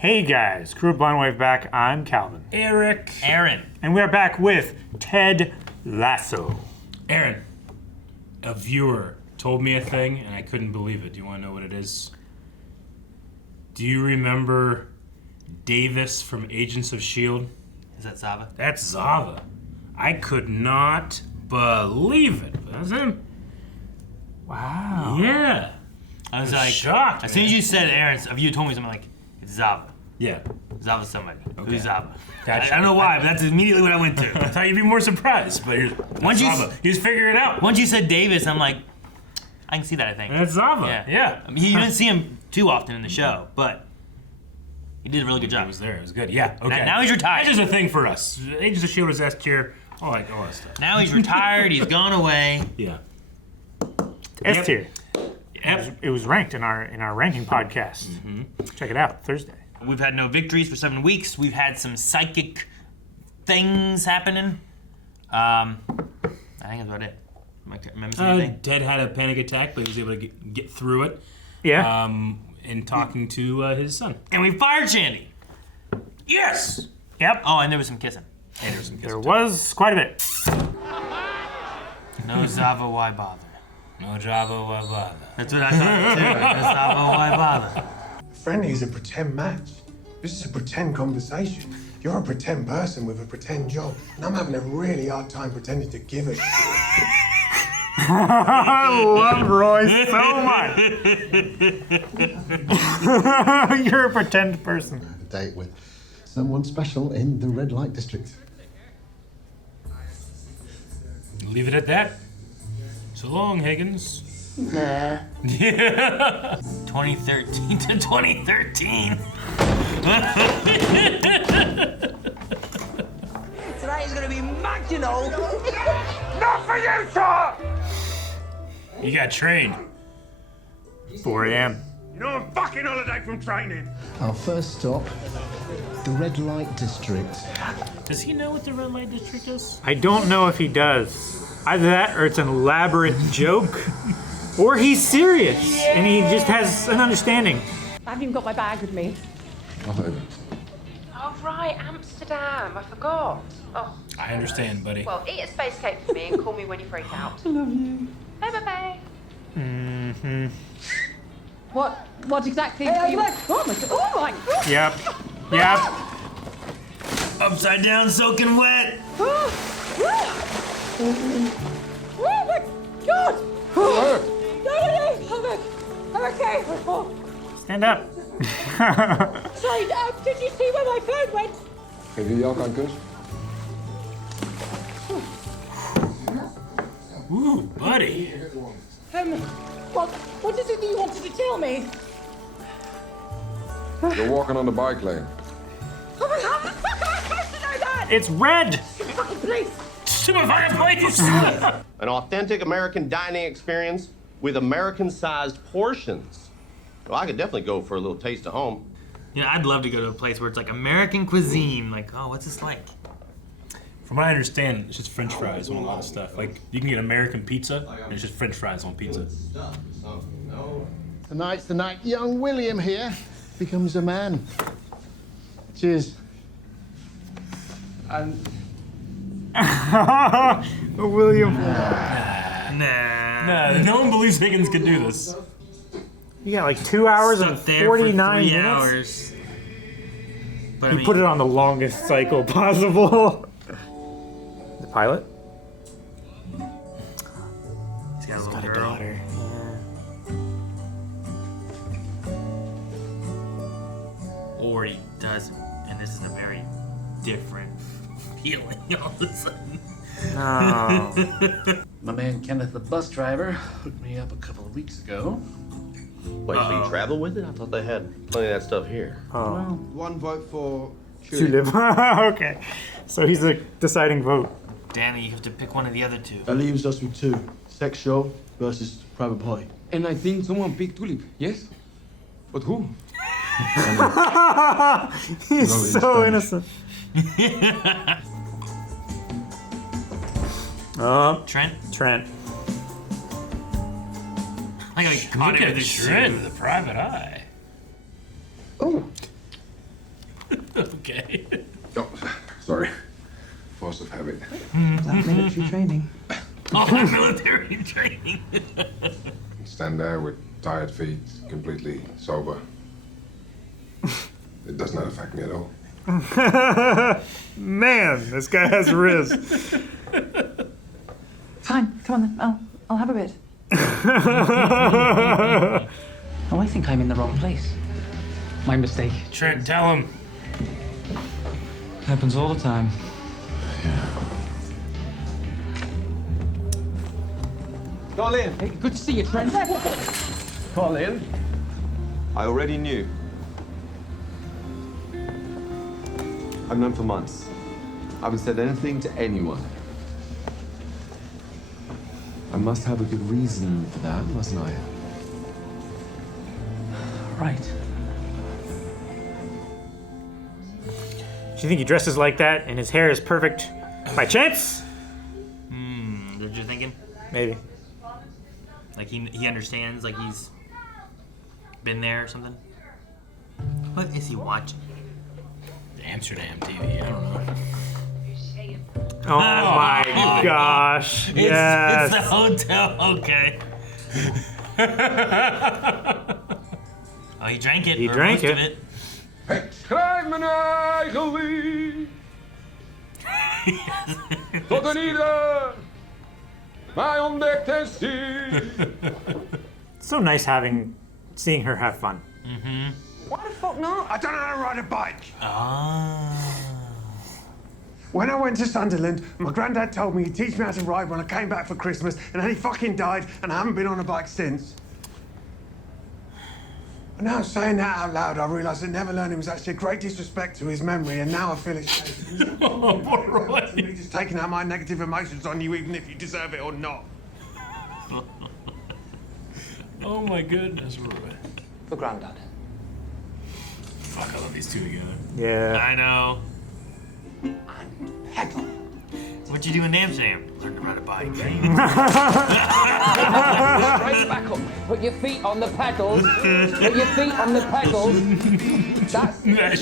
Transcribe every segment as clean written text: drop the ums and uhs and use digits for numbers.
Hey guys, Crew of Blind Wave back. I'm Calvin. Eric. Aaron. And we're back with Ted Lasso. Aaron, a viewer told me a thing and I couldn't believe it. Do you want to know what it is? Do you remember Davis from Agents of S.H.I.E.L.D.? Is that Zava? That's Zava. I could not believe it. That's him. Wow. Yeah. I was like, shocked. as soon as you said Aaron, if you told me something, I'm like, it's Zava. Yeah. Zava's somebody. Okay. Who's Zava? Gotcha. I don't know why, but that's immediately what I went to. I thought you'd be more surprised, but Once you- Zava. He's figuring it out. Once you said Davis, I'm like, I can see that, I think. That's Zava. Yeah. I mean, you didn't see him too often in the show, but he did a really good It job. was there. It was good. Yeah. Okay. Now he's retired. That's just a thing for us. Agents of S.H.I.E.L.D. is S tier. All that stuff. Now he's retired, he's gone away. Yeah. S tier. Yep. It was ranked in our ranking podcast. Mm-hmm. Check it out Thursday. We've had no victories for 7 weeks. We've had some psychic things happening. I think that's about it. Remember seeing anything? Ted had a panic attack, but he was able to get through it. Yeah. In talking to his son. And we fired Shandy. Yes. Yep. Oh, and there was some kissing. And there was some There kissing. was quite a bit. No Zava, why bother? No Java, why bother? That's what I thought too. No Zava, why bother? Friendly is a pretend match. This is a pretend conversation. You're a pretend person with a pretend job, and I'm having a really hard time pretending to give a shit. I love Roy so much. You're a pretend person. A date with someone special in the red light district. Leave it at that. So long, Higgins. Nah. 2013 to 2013. Tonight is gonna be mad, you know. Not for you, sir! You got trained. 4 a.m. You know I'm fucking holiday from training. Our first stop, the red light district. Does he know what the red light district is? I don't know if he does. Either that or it's an elaborate joke, or he's serious and he just has an understanding. I haven't even got my bag with me. Oh, right, Amsterdam. I forgot. Oh, I understand, buddy. well, eat a space cake for me and call me when you freak out. I love you. Bye-bye. Mm-hmm. What exactly? Oh my god! Oh my god! Yep. Upside down, soaking wet. Oh my god! No! I'm okay. Oh. Stand up. Sorry, did you see where my phone went? Geef je jou een kus? Ooh, buddy. What is it that you wanted to tell me? You're walking on the bike lane. Oh my god! How am I supposed to know that? It's red. Fucking police! Super fireplace. An authentic American dining experience with American-sized portions. Well, I could definitely go for a little taste of home. Yeah, I'd love to go to a place where it's like American cuisine. Like, oh, what's this like? From what I understand, it's just French fries on a lot of stuff. Like, you can get American pizza, and it's just French fries on pizza. Tonight's the night young William here becomes a man. Cheers. William. Nah. No one believes Higgins could do this. You got like 2 hours and Stuck there 49 for 3 minutes. hours. But You put it on the longest cycle possible. The pilot? He's got a little Got a girl. daughter. Or he doesn't, and this is a very different feeling all of a sudden. Oh. My man Kenneth, the bus driver, hooked me up a couple of weeks ago. Wait, so you travel with it? I thought they had plenty of that stuff here. Oh. One vote for Tulip. Okay. So he's a deciding vote. Danny, you have to pick one of the other two. That leaves us with two. Sex show versus private party. And I think someone picked Tulip, yes? But who? He's so Spanish. innocent. Trent? Trent. I got caught Look in at the Trent shoe. with a private eye. Oh, Okay. Oh, sorry. Force of habit. That military training. Oh, that military training. Stand there with tired feet, completely sober. It does not affect me at all. Man, this guy has riz. Fine, come on then. I'll have a bit. Oh, I think I'm in the wrong place. My mistake. Trent, tell him. Happens all the time. Colin! Hey, good to see you, Trent. Colin! I already knew. I've known for months. I haven't said anything to anyone. I must have a good reason for that, mustn't I? Right. Do you think he dresses like that and his hair is perfect by chance? Did you thinking? Maybe. Like he understands, like he's been there or something? What is he watching? Amsterdam TV, I don't know. Oh my gosh. Yes. It's the hotel, okay. Oh, he drank it. He or drank most of it. Schrijf me eigen lied. Tot een ieder mij ontdekt en ziet. So nice seeing her have fun. Why the fuck not? I don't know how to ride a bike. Ah. When I went to Sunderland, my granddad told me he'd teach me how to ride when I came back for Christmas, and then he fucking died, and I haven't been on a bike since. And now saying that out loud, I realise that never learning was actually a great disrespect to his memory, and now I feel it's to me just taking out my negative emotions on you, even if you deserve it or not. Oh my goodness, Roy. For Grandad. Fuck, I love these two together. Yeah. I know. Pedal. What'd you do in Amsterdam? Learn to ride a bike. Straight back up. Put your feet on the pedals. Put your feet on the pedals. That's Man,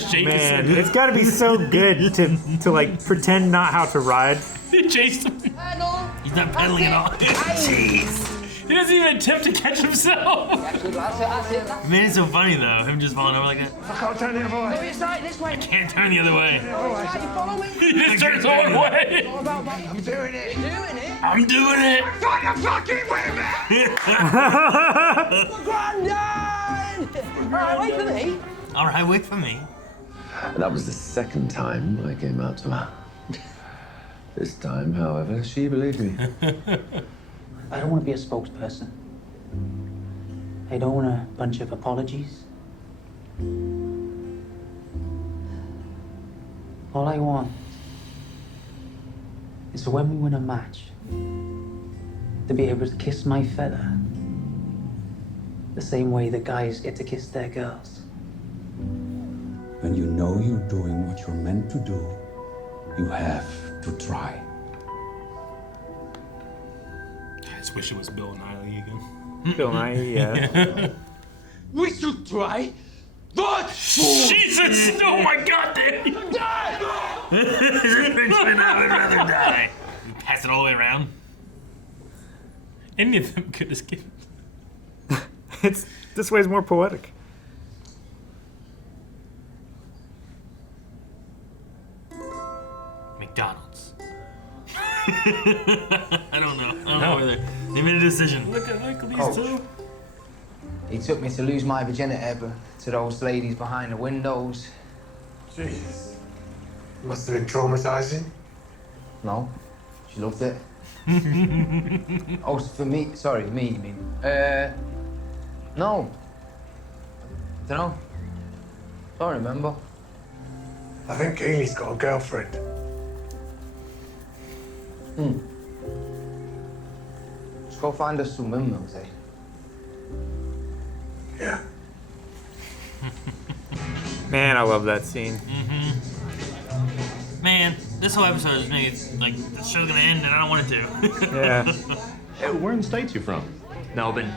it's got to be so good to like pretend not how to ride. He chased him. pedal. He's not pedaling at all. Jeez. He doesn't even attempt to catch himself. That's it. I mean, it's so funny though, him just falling over like that. I can't turn the other way. It's right this way. Can't turn the other way. You follow me? He just turns one way. I'm doing it. You're doing it. I'm doing it. Fucking fucking with me! Grandad! Alright, wait for me. All right, wait for me. That was the second time I came out to her. This time, however, she believed me. I don't want to be a spokesperson. I don't want a bunch of apologies. All I want is for when we win a match to be able to kiss my feather the same way the guys get to kiss their girls. When you know you're doing what you're meant to do, you have to try. I just wish it was Bill Nighy again. Bill Nighy, yeah. We should try. What? Jesus! Oh my god, Danny! Benjamin, I would rather die. You pass it all the way around. Any of them could escape. This way's more poetic. McDonald's. I don't know whether they made a decision. Look at these two. He took me to lose my virginity, but to those ladies behind the windows. Jesus. Must have been traumatizing. No, she loved it. Oh, for me, sorry, me, you mean? No. Dunno. Don't remember. I think Keely's got a girlfriend. Let's go find us some windmills, eh? Yeah. Man, I love that scene. Man, this whole episode is maybe like the show's gonna end and I don't want it to. Yeah. Where in the States you from? Melbourne.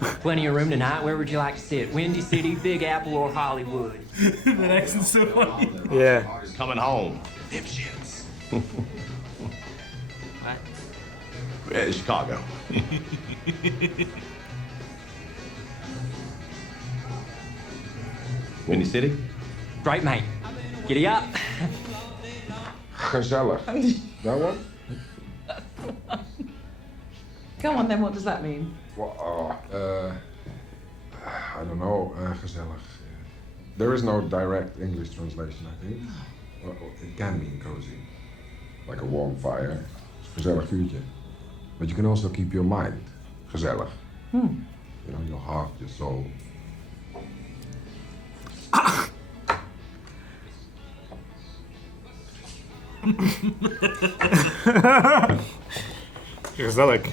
Plenty of room tonight. Where would you like to sit? Windy City, Big Apple, or Hollywood? That accent's so funny. Yeah. Coming home. Dipshits. What? Chicago. Windy City? Great, mate. Giddy up. Gezellig. That one? Go on then, what does that mean? Well, I don't know. Gezellig. There is no direct English translation, I think. Well, it can mean cozy, like a warm fire. Gezellig vuurtje. But you can also keep your mind gezellig. You know, your heart, your soul. Gezellig.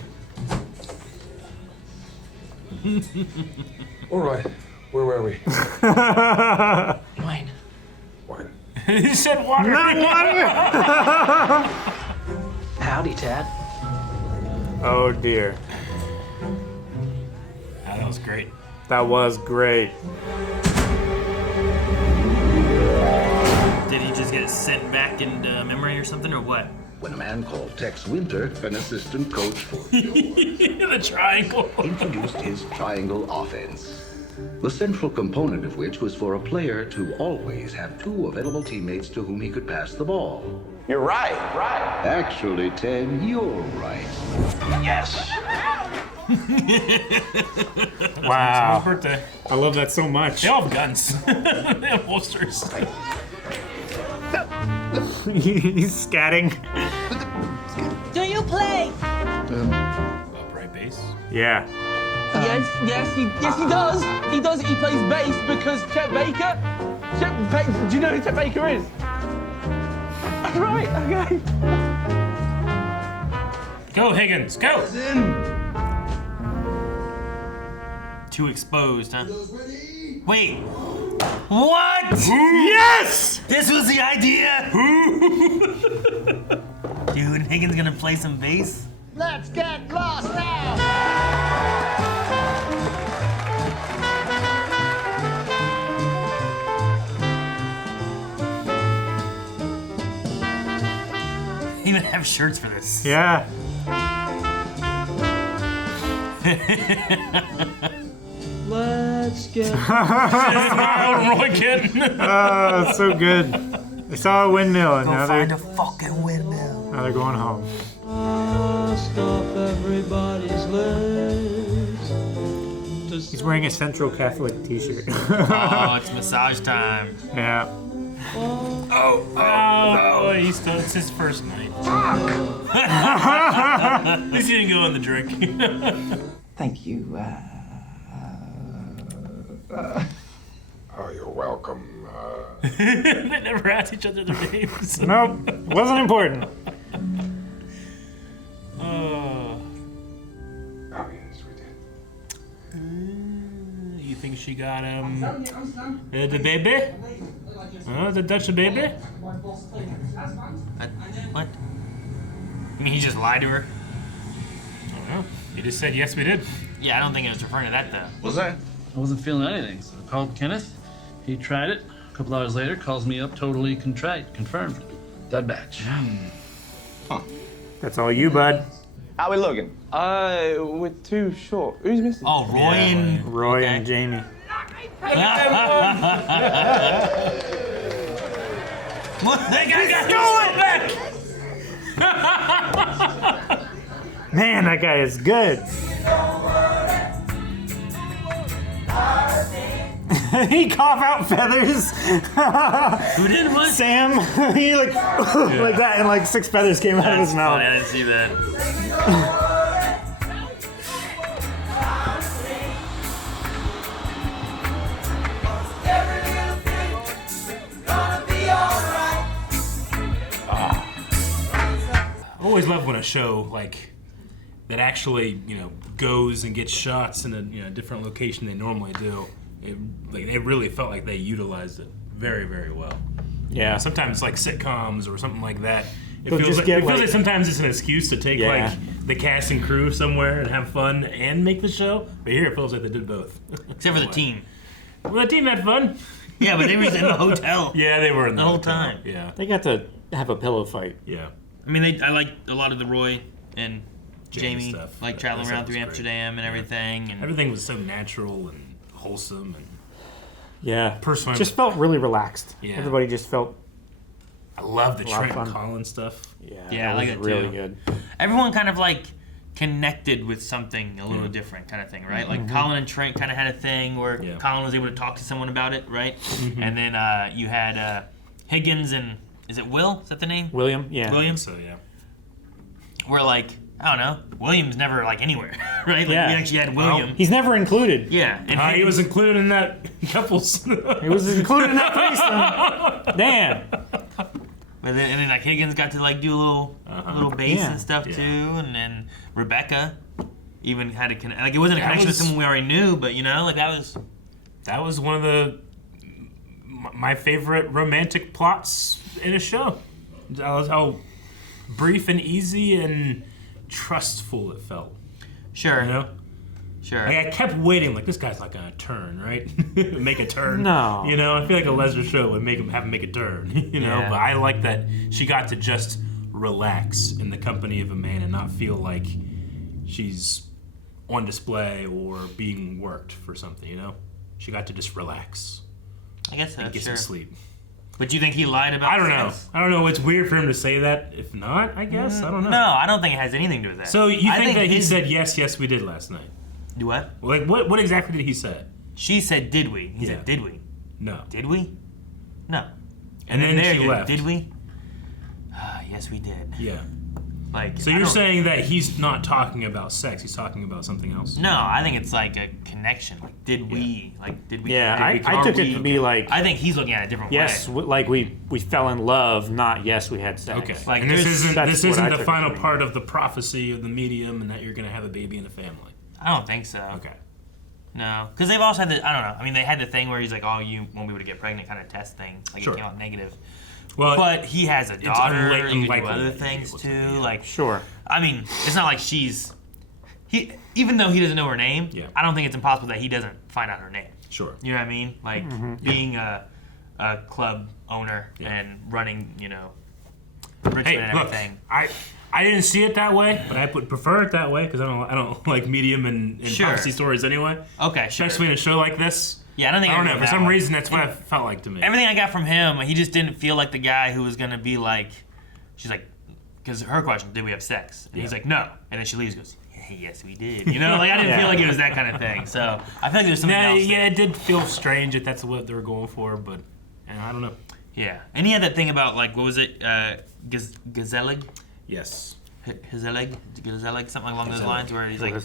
All right, where were we? Wayne. Wine. He said water. Not water! Howdy, Ted. Oh dear. Ah, that was great. That was great. Did he just get sent back into memory or something, or what? When a man called Tex Winter, an assistant coach for The triangle. introduced his triangle offense. The central component of which was for a player to always have two available teammates to whom he could pass the ball. You're right. Actually, Ted, you're right. Yes. Wow. Someone's birthday. I love that so much. They all have guns. They have holsters. He's scatting. Do you play? Upright bass. Yeah. Yes, he does. He does. He plays bass because Chet Baker. Do you know who Chet Baker is? Right. Okay. Go, Higgins, go! Too exposed, huh? Wait. What? Yes! This was the idea? Dude, Higgins gonna play some bass? Let's get lost now! They even have shirts for this. Yeah. Let's get. Roy Kent. Oh, it's so good. They saw a windmill and Go now find they're, a fucking windmill. now they're going home. Stop everybody's legs. He's wearing a Central Catholic t-shirt. Oh, it's massage time. Yeah. Oh, it's his first night. At least he didn't go in the drink. Thank you. Oh, you're welcome. They never asked each other their names. Nope. Wasn't important. Oh, yes, we did. You think she got the baby? Oh, the Dutch baby? What? You mean he just lied to her? I don't know. He just said yes, we did. Yeah, I don't think it was referring to that though. What's that? I wasn't feeling anything, so I called Kenneth. He tried it. A couple hours later, calls me up, totally contrite, confirmed. Dead batch. That's all you, bud. How we looking? We're too short. Who's missing? Oh, Roy and Roy and Jamie. What? That guy got back. Man, that guy is good. He cough out feathers. Who did what? Sam. He like like that, and like 6 feathers came out of his mouth. I didn't see that. I always love when a show like that actually, goes and gets shots in a different location they normally do. It really felt like they utilized it very, very well. Yeah. Sometimes like sitcoms or something like that, It They'll feels just like, get, it feels like- like sometimes it's an excuse to take Yeah. like the cast and crew somewhere and have fun and make the show. But here it feels like they did both. Except for the team. Well, the team had fun. Yeah, but they were in the hotel. Yeah, they were in the whole hotel. time. Yeah. They got to have a pillow fight. Yeah. I mean, I liked a lot of the Roy and Jamie, stuff. like That traveling stuff around was through great. Amsterdam and everything. And Everything was so natural and wholesome and Yeah. Personally, just felt really relaxed. Yeah. Everybody just felt. I love the a lot of Trent fun. Colin stuff. Yeah, Yeah, I that like was it really too. good. Everyone kind of like connected with something a little different, kind of thing, right? Like Colin and Trent kind of had a thing where Colin was able to talk to someone about it, right? And then you had Higgins and is it Will? Is that the name? William, yeah. William. So yeah. We're like, I don't know. William's never like anywhere, right? Like Yeah. we actually had William. He's never included. Yeah, and He was included in that couples. He was included in that threesome. Damn. But then, and then like Higgins got to like do a little bass Yeah. and stuff Yeah. too, and then Rebecca even had a connection. Like it wasn't a That connection with was- someone we already knew, but you know, like that was one of my favorite romantic plots in a show. That was how brief and easy and trustful it felt. Sure. You know? Sure. Like, I kept waiting, like, this guy's not gonna turn, right? Make a turn. No. You know, I feel like a Lesnar show would have him make a turn, you know? Yeah. But I like that she got to just relax in the company of a man and not feel like she's on display or being worked for something, you know? She got to just relax. I guess so. And get Sure. some sleep. But do you think he lied about? I don't know. sex? I don't know. It's weird for him to say that. If not, I guess. I don't know. No, I don't think it has anything to do with that. So you I think that he his- said, yes, we did last night? Do what? Like, what exactly did he say? She said, "Did we?" He Yeah. said, "Did we?" No. Did we? No. And then there she you- left. Did we? Yes, we did. Yeah. Like. So I you're don't- saying that he's not talking about sex, he's talking about something else? No, I think it's like a connection. Like, did we? Like, did we? Yeah, did we- I are took it we- to be like. I think he's looking at it a different Yes, way. like we fell in love, not yes, we had sex. Okay. Like, and this there's- isn't that's this what isn't I the took it final to be. part of the prophecy of the medium and that you're gonna have a baby and a family. I don't think so. Okay. No, because they've also had the. I don't know. I mean, they had the thing where he's like, "Oh, you won't be able to get pregnant," kind of test thing. Like Sure. it came out negative. Well, But he has a daughter. You can do unlikely other that he'd be things able to, too. yeah. Like, Sure. I mean, it's not like she's. He even though he doesn't know her name, Yeah. I don't think it's impossible that he doesn't find out her name. Sure. You know what I mean? Like being a club owner and running, you know, Richmond Hey, and look, everything. I didn't see it that way, but I would prefer it that way because I don't like medium and Sure. prophecy stories anyway. Okay, sure. Especially in a show like this. Yeah, I don't think I don't I know. agree For with some that one. reason, that's what it felt like to me. Everything I got from him, he just didn't feel like the guy who was gonna be like. She's like, because her question, did we have sex? And he's like, no. And then she leaves, and goes, hey, yes, we did. You know, like I didn't Yeah. feel like it was that kind of thing. So I feel like there's something else. Yeah, it did feel strange if that's what they were going for, but I don't know. Yeah, and he had that thing about like what was it, Gazelig? Yes. Gazelig, something along those Gazelig. lines, where he's like,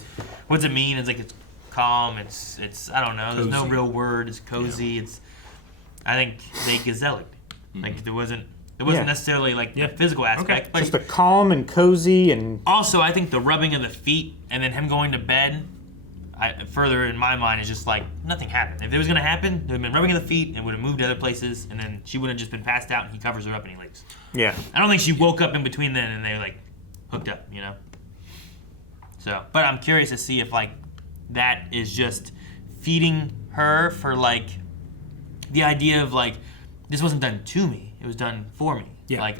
what's it mean? It's like it's calm. It's I don't know. There's no Cozy. real word. It's cozy. It's I think they Gazelig. Like there wasn't Yeah. necessarily like the physical aspect, but Just a calm and cozy and. also I think the rubbing of the feet and then him going to bed. Further in my mind is just like nothing happened. If it was gonna happen, there would have been rubbing of the feet and would have moved to other places, and then she would have just been passed out and he covers her up and he leaves. Yeah. I don't think she woke up in between then and they like hooked up, you know. So, but I'm curious to see if like that is just feeding her for like the idea of like this wasn't done to me, it was done for me. Yeah. Like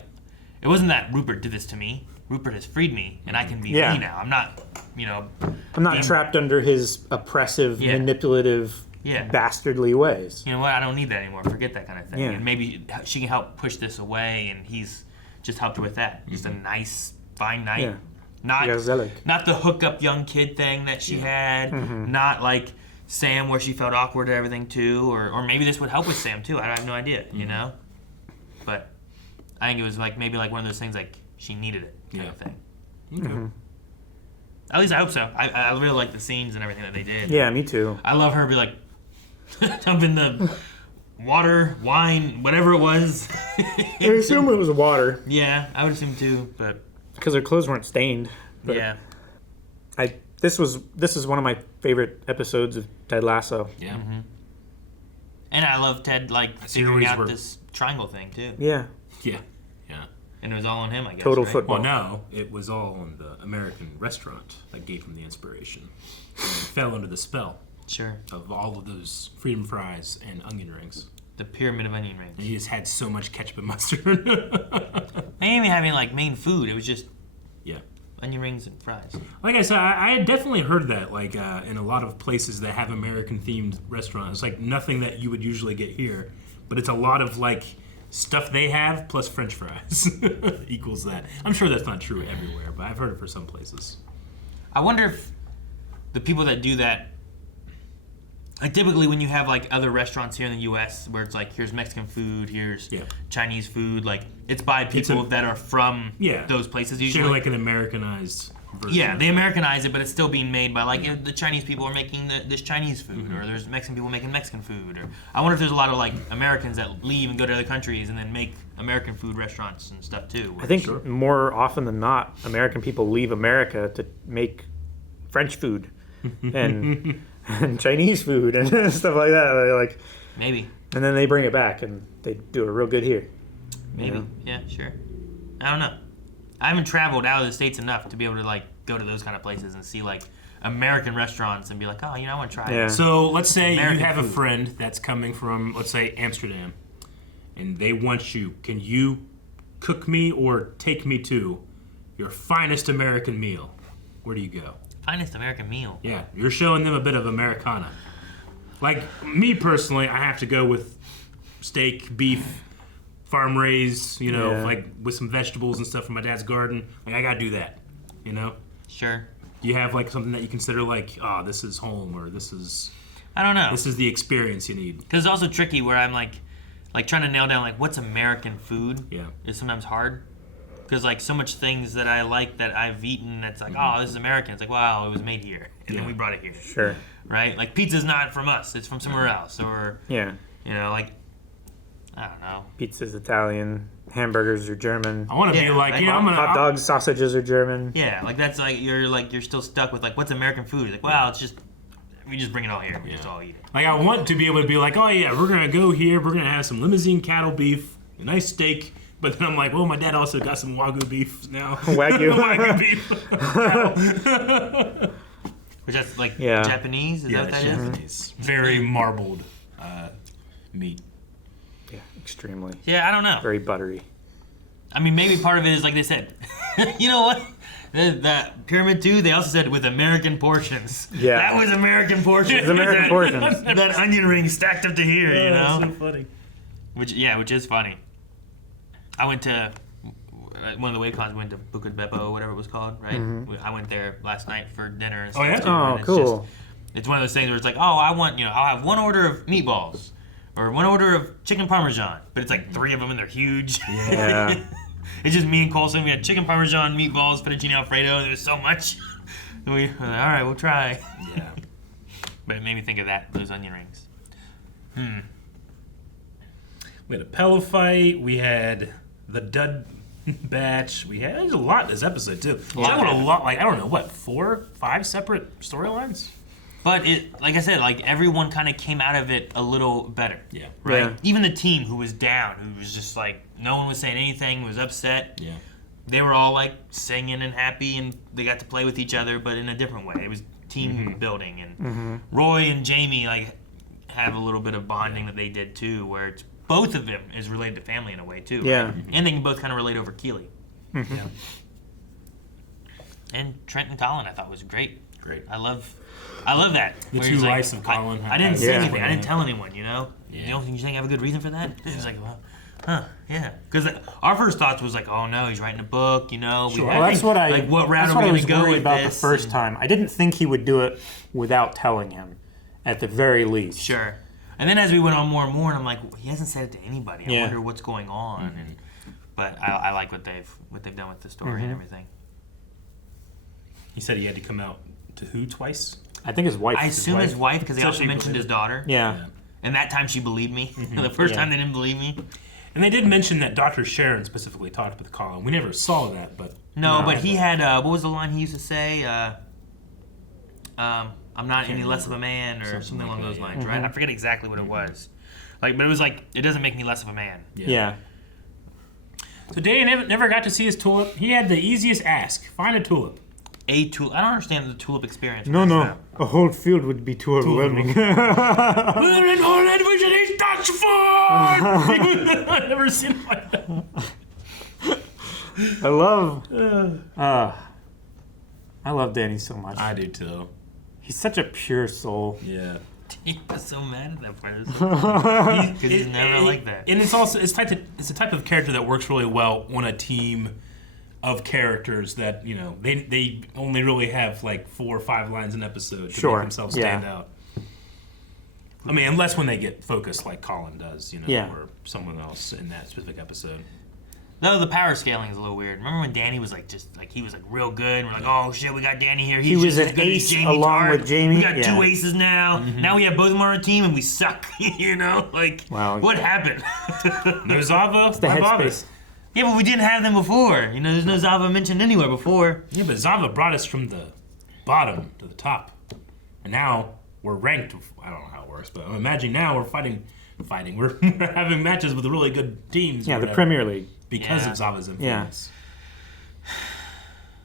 it wasn't that Rupert did this to me. Rupert has freed me and I can be Yeah. me now. I'm not, you know. I'm not being- trapped under his oppressive, Yeah. manipulative, Yeah. dastardly ways. You know what? I don't need that anymore. Forget that kind of thing. Yeah. And maybe she can help push this away, and he's just helped her with that. Just a nice, fine night. Yeah. Not Gazelig. not the hook up young kid thing that she had. Not like Sam where she felt awkward and everything too, or maybe this would help with Sam too. I have no idea. You know. But I think it was like maybe like one of those things like she needed it kind of thing. Okay. At least I hope so. I really like the scenes and everything that they did. Yeah, me too. I love her be like dumping the water, wine, whatever it was. I assume it was water Yeah, I would assume too, but because her clothes weren't stained. But yeah. this is one of my favorite episodes of Ted Lasso. Yeah. And I love Ted like figuring always out work. this triangle thing too. Yeah. Yeah. Yeah. And And it was all on him, I guess. Total right? football. Well, no, it was all on the American restaurant that gave him the inspiration. And he fell under the spell. Sure. Of all of those freedom fries and onion rings. The pyramid of onion rings. And he just had so much ketchup and mustard. They didn't even have any like main food. It was just onion rings and fries. Like I said, I had definitely heard that, like in a lot of places that have American-themed restaurants. It's like nothing that you would usually get here, but it's a lot of like stuff they have plus French fries equals that. I'm sure that's not true everywhere, but I've heard it for some places. I wonder if the people that do that, like typically when you have like other restaurants here in the U.S. where it's like here's Mexican food, here's Chinese food, like it's by people that are from those places usually. Sort of like an Americanized version. Yeah, they Americanize it, but it's still being made by like the Chinese people are making this Chinese food, or there's Mexican people making Mexican food. Or I wonder if there's a lot of like Americans that leave and go to other countries and then make American food restaurants and stuff too. I think more often than not, American people leave America to make French food and Chinese food and stuff like that. They're like maybe, and then they bring it back and they do it real good here. Maybe, You know? yeah, sure. I don't know. I haven't traveled out of the States enough to be able to like go to those kind of places and see like American restaurants and be like, oh, you know, I want to try it. So let's say American you have a food. friend that's coming from, let's say, Amsterdam, and they want you. Can you cook me or take me to your finest American meal? Where do you go? Finest American meal. Yeah, you're showing them a bit of Americana. Like me personally, I have to go with steak, beef, farm raised, you know, like with some vegetables and stuff from my dad's garden. Like I gotta do that, you know. Sure. Do you have like something that you consider like, oh, this is home, or this is? I don't know. This is the experience you need. Because it's also tricky where I'm like trying to nail down like what's American food. Yeah. Is sometimes hard. Because like so much things that I like that I've eaten, it's like, oh, this is American. It's like, wow, it was made here, and then we brought it here. Sure. Right? Like pizza's not from us; it's from somewhere else. Or Yeah. you know, like I don't know. Pizza's Italian, hamburgers are German. I want to be like, you know, I'm gonna hot dogs, sausages are German. Yeah, like that's like you're still stuck with like what's American food? It's like, wow, it's just we just bring it all here. We just all eat it. Like I want to be able to be like, oh yeah, we're gonna go here. We're gonna have some limousine cattle beef, a nice steak. But then I'm like, well, my dad also got some Wagyu beef now. Wagyu. Wagyu beef. Which that's like Japanese? Is that what that is? Japanese. Very marbled meat. Yeah, extremely. Yeah, I don't know. Very buttery. I mean, maybe part of it is like they said. You know what? That pyramid too. They also said with American portions. Yeah. That was American portions. It was American portions. That onion ring stacked up to here. You know. That's so funny. Which is funny. I went to one of the wave cons. We went to Buca di Beppo, whatever it was called, right? Mhm. I went there last night for dinner and Oh, stuff. yeah? too, Oh, and it's cool. It's one of those things where it's like, oh, I'll have one order of meatballs or one order of chicken parmesan, but it's like 3 of them and they're huge. Yeah. It's just me and Colson. We had chicken parmesan, meatballs, fettuccine alfredo. There was so much. And we were like, all right, we'll try. Yeah. But it made me think of those onion rings. We had a pillow fight. We had the dud batch. There's a lot in this episode too. Yeah. A lot. Like I don't know what 4, 5 separate storylines. But it, like I said, like everyone kind of came out of it a little better. Yeah. Right. Yeah. Even the team who was down, who was just like no one was saying anything, was upset. Yeah. They were all like singing and happy, and they got to play with each other, but in a different way. It was team building, and Roy and Jamie like have a little bit of bonding that they did too, where it's both of them is related to family in a way too. Yeah. Right? And they can both kind of relate over Keeley. Yeah. And Trent and Colin, I thought was great. Great. I love that. The Where two he's like, lives of Colin. I didn't say Yeah. anything. I didn't tell anyone. You know. Yeah. You don't think you think I have a good reason for that? It's like, well, yeah. Because our first thoughts was like, oh no, he's writing a book. You know. Sure. Well, that's what I. like. What route that's are what we I was gonna go worried with about this? the first And- time. I didn't think he would do it without telling him, at the very least. Sure. And then as we went on more and more, and I'm like, he hasn't said it to anybody. I Yeah. wonder what's going on. And, but I like what they've done with the story and everything. He said he had to come out to who twice? I think his wife. I assume his wife, because they So also she mentioned his daughter. Yeah. And that time she believed me. The first time they didn't believe me. And they did mention that Dr. Sharon specifically talked with Colin. We never saw that, but No, but he had, what was the line he used to say? I'm not any less of a man, or something along those lines, right? I forget exactly what it was. Like, but it was like, it doesn't make me less of a man. Yeah. So Danny never got to see his tulip. He had the easiest ask. Find a tulip. A tulip. I don't understand the tulip experience. No. A whole field would be too overwhelming. We're in Holland, we should eat Dutch food! I've never seen it like that. I love Danny so much. I do too. He's such a pure soul. Yeah. He was so mad at that part. Because he's never like that. And it's also it's a type of character that works really well on a team of characters that, you know, they only really have like 4 or 5 lines an episode to make themselves stand out. I mean, unless when they get focused like Colin does, you know, or someone else in that specific episode. Though the power scaling is a little weird. Remember when Danny was like he was like real good and we're like, oh shit, we got Danny here. He was just an as good as ace Jamie along Tart. with Jamie. We got 2 aces now. Now we have both of them on our team and we suck. You know? Like, what happened? No Zava? It's the headspace. Yeah, but we didn't have them before. You know, there's no Zava mentioned anywhere before. Yeah, but Zava brought us from the bottom to the top. And now we're ranked. I don't know how it works, but I'm imagining now we're fighting. We're having matches with really good teams. Yeah, the Premier League. Because of Zava's influence. Yeah.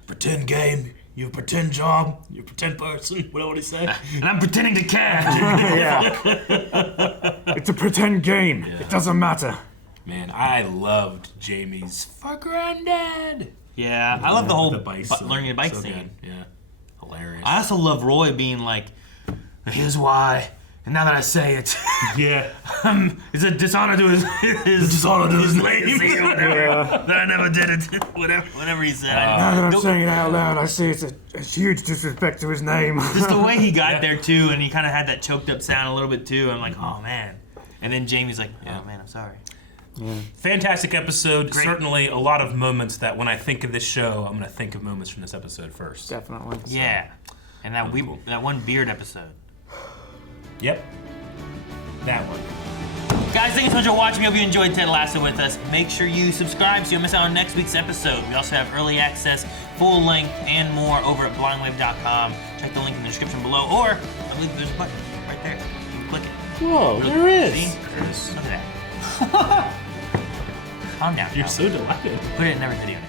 Pretend game, you pretend job, you pretend person. What would he say? And I'm pretending to care. It's a pretend game. It doesn't matter. Man, I loved Jamie's for granddad. Yeah, I love the whole bike learning to bike so scene. Good. Yeah, hilarious. I also love Roy being like, here's why. And now that I say it, it's a dishonor to his legacy or whatever. That I never did it. whatever he said. Now that I'm saying it out loud, I see it's a huge disrespect to his name. Just the way he got there too, and he kind of had that choked up sound a little bit too. I'm like, oh man. And then Jamie's like, oh man, I'm sorry. Yeah. Fantastic episode. Great. Certainly a lot of moments that when I think of this show, I'm going to think of moments from this episode first. Definitely. So. Yeah. And that one beard episode. Yep. That one. Guys, thank you so much for watching. We hope you enjoyed Ted Lasso with us. Make sure you subscribe so you don't miss out on next week's episode. We also have early access, full length, and more over at blindwave.com. Check the link in the description below, or I believe there's a button right there. You can click it. Whoa, there is. See? There is. Look at that. Calm down. You're so delighted. Put it in every video.